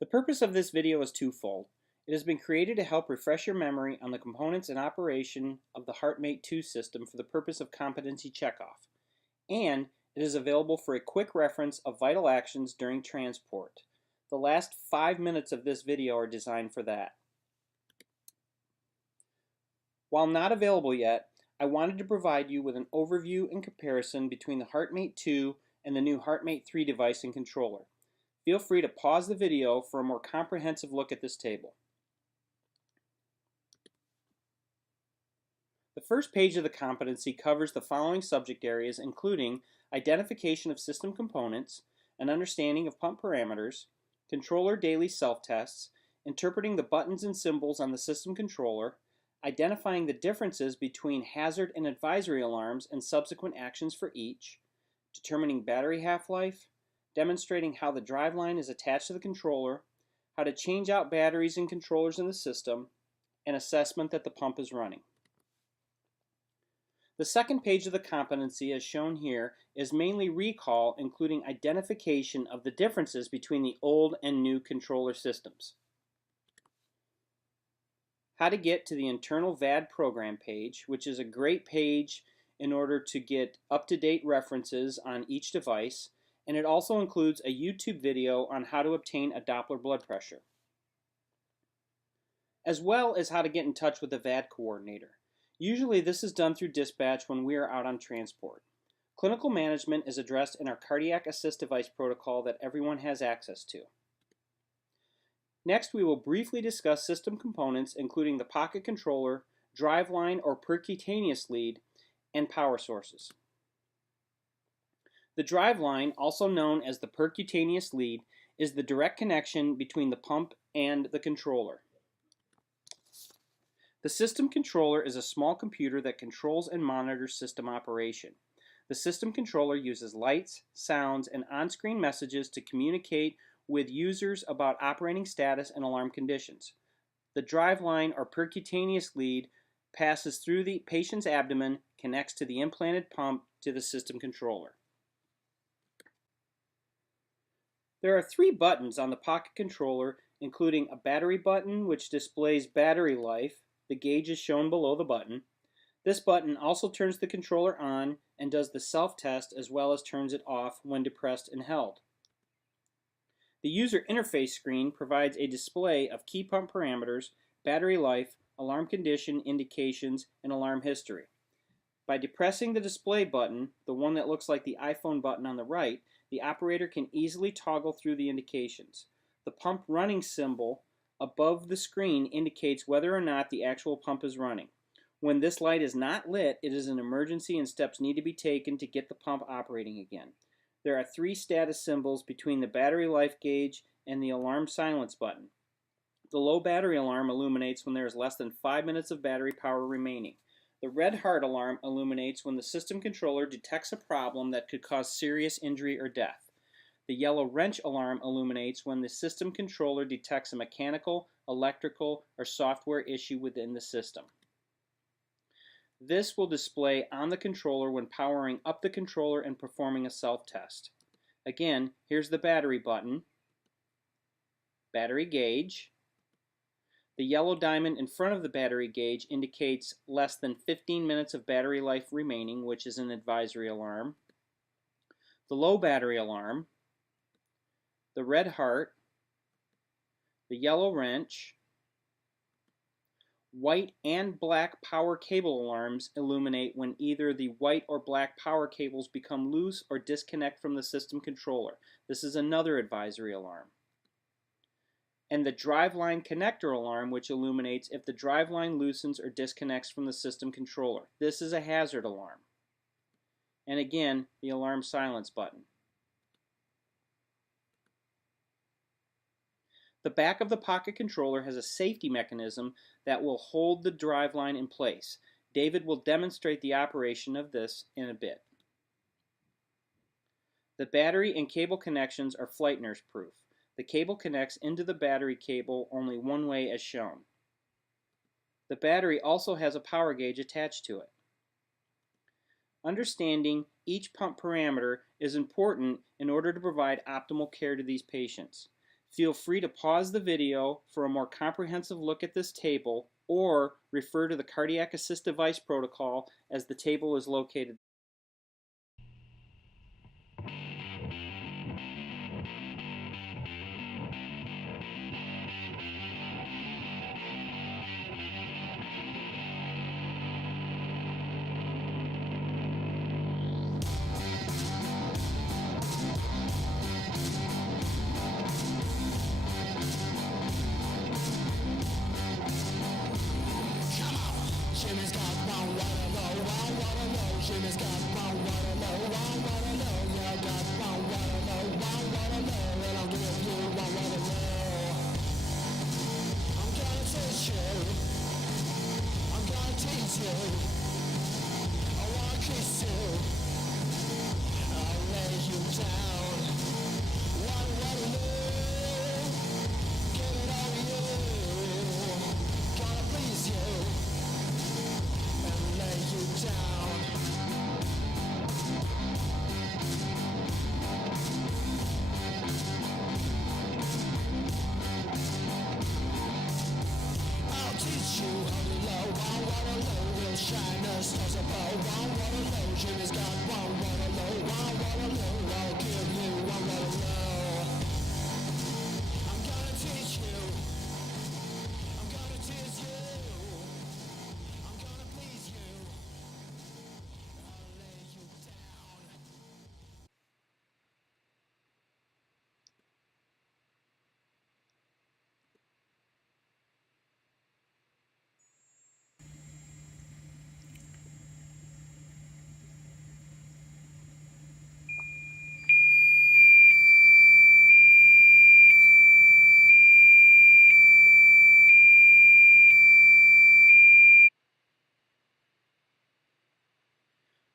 The purpose of this video is twofold. It has been created to help refresh your memory on the components and operation of the Heartmate II system for the purpose of competency checkoff, and it is available for a quick reference of vital actions during transport. The last 5 minutes of this video are designed for that. While not available yet, I wanted to provide you with an overview and comparison between the Heartmate II and the new Heartmate III device and controller. Feel free to pause the video for a more comprehensive look at this table. The first page of the competency covers the following subject areas, including identification of system components, an understanding of pump parameters, controller daily self-tests, interpreting the buttons and symbols on the system controller, identifying the differences between hazard and advisory alarms and subsequent actions for each, determining battery half-life, demonstrating how the driveline is attached to the controller, how to change out batteries and controllers in the system, and assessment that the pump is running. The second page of the competency, as shown here, is mainly recall, including identification of the differences between the old and new controller systems. How to get to the internal VAD program page, which is a great page in order to get up-to-date references on each device, and it also includes a YouTube video on how to obtain a Doppler blood pressure, as well as how to get in touch with the VAD coordinator. Usually this is done through dispatch when we are out on transport. Clinical management is addressed in our cardiac assist device protocol that everyone has access to. Next, we will briefly discuss system components, including the pocket controller, driveline or percutaneous lead, and power sources. The driveline, also known as the percutaneous lead, is the direct connection between the pump and the controller. The system controller is a small computer that controls and monitors system operation. The system controller uses lights, sounds, and on-screen messages to communicate with users about operating status and alarm conditions. The driveline or percutaneous lead passes through the patient's abdomen, connects to the implanted pump to the system controller. There are 3 buttons on the pocket controller, including a battery button which displays battery life. The gauge is shown below the button. This button also turns the controller on and does the self-test, as well as turns it off when depressed and held. The user interface screen provides a display of key pump parameters, battery life, alarm condition indications, and alarm history. By depressing the display button, the one that looks like the iPhone button on the right, the operator can easily toggle through the indications. The pump running symbol above the screen indicates whether or not the actual pump is running. When this light is not lit, it is an emergency and steps need to be taken to get the pump operating again. There are 3 status symbols between the battery life gauge and the alarm silence button. The low battery alarm illuminates when there is less than 5 minutes of battery power remaining. The red heart alarm illuminates when the system controller detects a problem that could cause serious injury or death. The yellow wrench alarm illuminates when the system controller detects a mechanical, electrical, or software issue within the system. This will display on the controller when powering up the controller and performing a self-test. Again, here's the battery button, battery gauge. The yellow diamond in front of the battery gauge indicates less than 15 minutes of battery life remaining, which is an advisory alarm. The low battery alarm, the red heart, the yellow wrench, white and black power cable alarms illuminate when either the white or black power cables become loose or disconnect from the system controller. This is another advisory alarm. And the driveline connector alarm, which illuminates if the driveline loosens or disconnects from the system controller. This is a hazard alarm. And again, the alarm silence button. The back of the pocket controller has a safety mechanism that will hold the driveline in place. David will demonstrate the operation of this in a bit. The battery and cable connections are flight nurse proof. The cable connects into the battery cable only one way as shown. The battery also has a power gauge attached to it. Understanding each pump parameter is important in order to provide optimal care to these patients. Feel free to pause the video for a more comprehensive look at this table or refer to the cardiac assist device protocol as the table is located.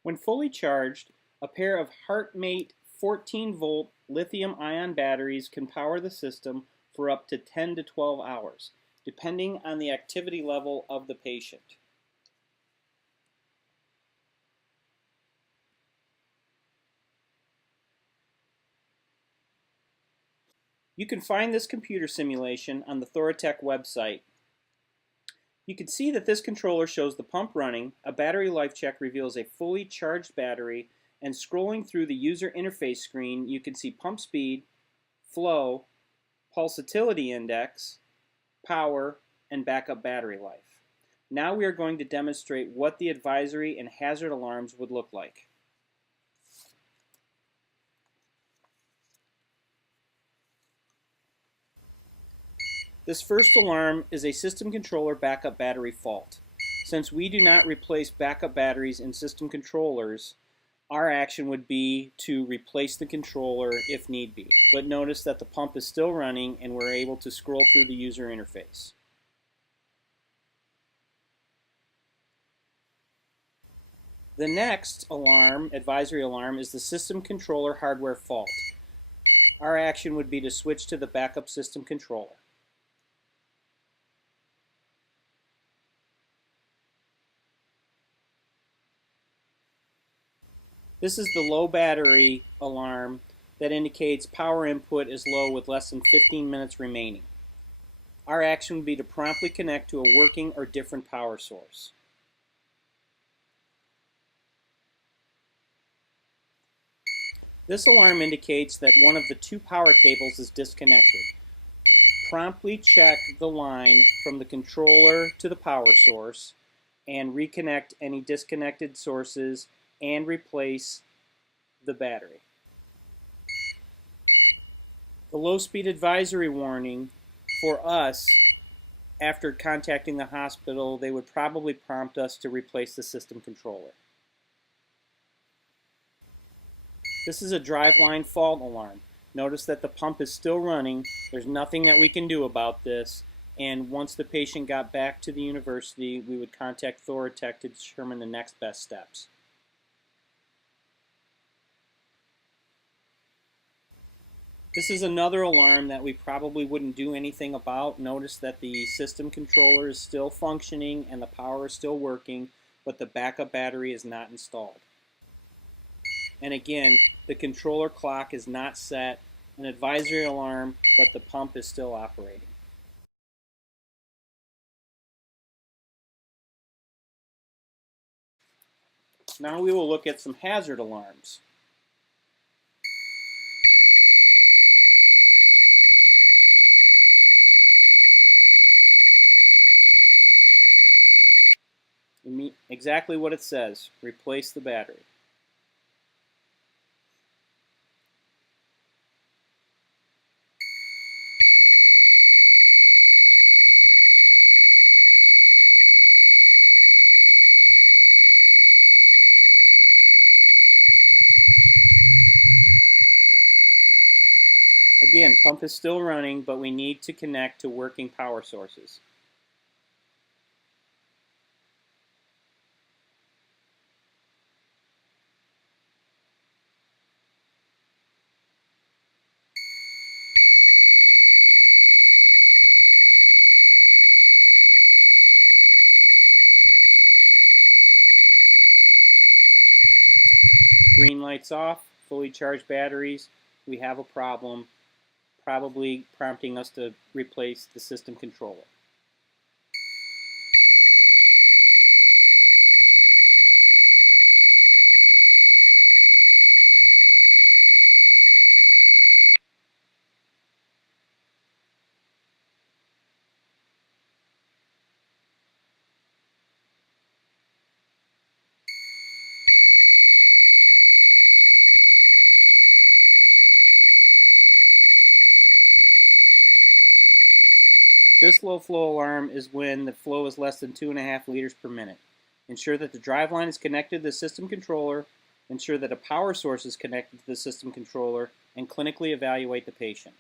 When fully charged, a pair of Heartmate 14-volt lithium-ion batteries can power the system for up to 10 to 12 hours, depending on the activity level of the patient. You can find this computer simulation on the Thoratec website. You can see that this controller shows the pump running, a battery life check reveals a fully charged battery, and scrolling through the user interface screen you can see pump speed, flow, pulsatility index, power, and backup battery life. Now we are going to demonstrate what the advisory and hazard alarms would look like. This first alarm is a system controller backup battery fault. Since we do not replace backup batteries in system controllers, our action would be to replace the controller if need be. But notice that the pump is still running and we're able to scroll through the user interface. The next alarm, advisory alarm, is the system controller hardware fault. Our action would be to switch to the backup system controller. This is the low battery alarm that indicates power input is low with less than 15 minutes remaining. Our action would be to promptly connect to a working or different power source. This alarm indicates that one of the two power cables is disconnected. Promptly check the line from the controller to the power source and reconnect any disconnected sources and replace the battery. The low speed advisory warning for us, after contacting the hospital, they would probably prompt us to replace the system controller. This is a driveline fault alarm. Notice that the pump is still running. There's nothing that we can do about this. And once the patient got back to the university, we would contact Thoratec to determine the next best steps. This is another alarm that we probably wouldn't do anything about. Notice that the system controller is still functioning and the power is still working, but the backup battery is not installed. And again, the controller clock is not set an advisory alarm, but the pump is still operating. Now we will look at some hazard alarms. Exactly what it says, replace the battery. Again, pump is still running, but we need to connect to working power sources. Green lights off, fully charged batteries. We have a problem, probably prompting us to replace the system controller. This low flow alarm is when the flow is less than 2.5 liters per minute. Ensure that the driveline is connected to the system controller, ensure that a power source is connected to the system controller, and clinically evaluate the patient.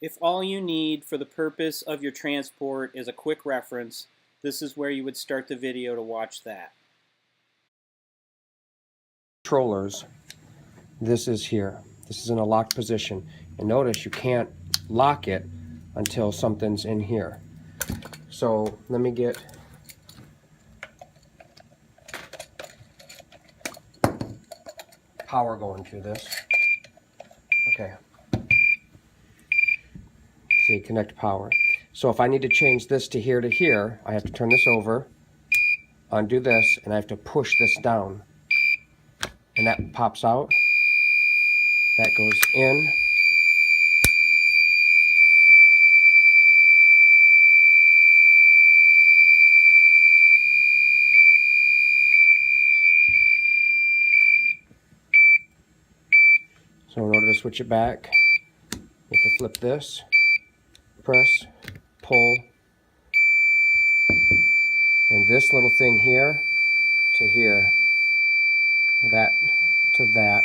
If all you need for the purpose of your transport is a quick reference, this is where you would start the video to watch that. Controllers, this is here. This is in a locked position. And notice you can't lock it until something's in here. So let me get power going through this. Okay. See, connect power. So if I need to change this to here, I have to turn this over, undo this, and I have to push this down. And that pops out. That goes in. So in order to switch it back, you have to flip this, press, pull, and this little thing here to here, that to that.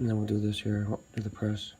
And then we'll do this here, do the press.